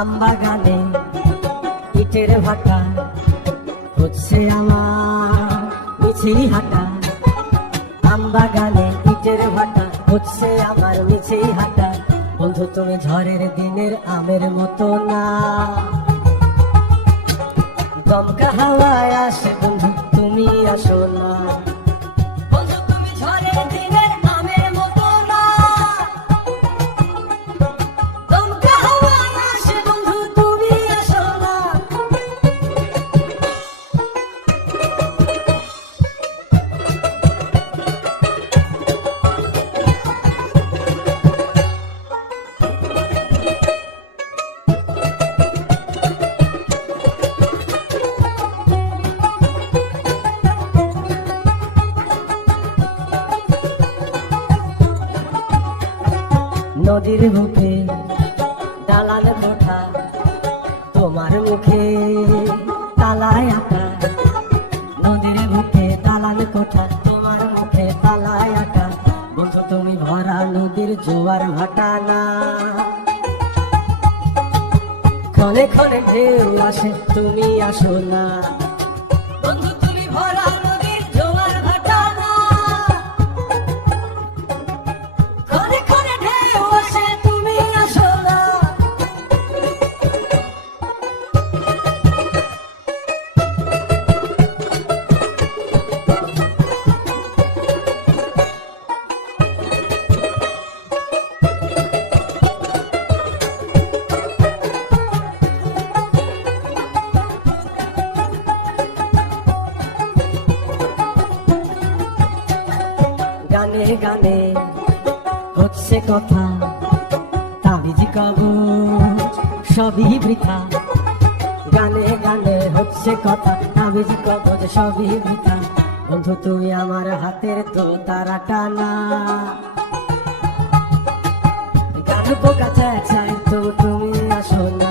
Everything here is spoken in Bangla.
আমবাগানে ইটের ভাটা হচ্ছে আমার মিছিল হাঁটা। আমবাগানে ইটের ভাটা হচ্ছে আমার মিছিল হাঁটা। বন্ধু তুমি ঝড়ের দিনের আমের মতো না, দমকা হাওয়ায় আসে বন্ধু তুমি আসো না। বন্ধু তুমি ঝড়ের দিনের আমের মতো না, দমকা হাওয়ায় আসে বন্ধু তুমি আসো না। নদীর বুকে দালান কোঠা, তোমার মুখে তালায় আঁকা। নদীর বুকে দালান কোঠা, তোমার মুখে তালায় আঁকা। বন্ধু তুমি ভরা নদীর জোয়ার ভাটা না, ক্ষণে ক্ষণে ঢেউ আসে তুমি আসো না। বন্ধু তুমি ভরা নদীর জোয়ার ভাটা না, ক্ষণে ক্ষণে ঢেউ আসে তুমি আসো না। গানে গানে হচ্ছে কথা, তাবিজ কবচ সবই বৃথা। গানে গানে হচ্ছে কথা, তাবিজ কবচ সবই বৃথা। বন্ধু তুমি আমার হাতের তো তারাটা না, গান পোকা চায় চাই তো তুমি আসো না।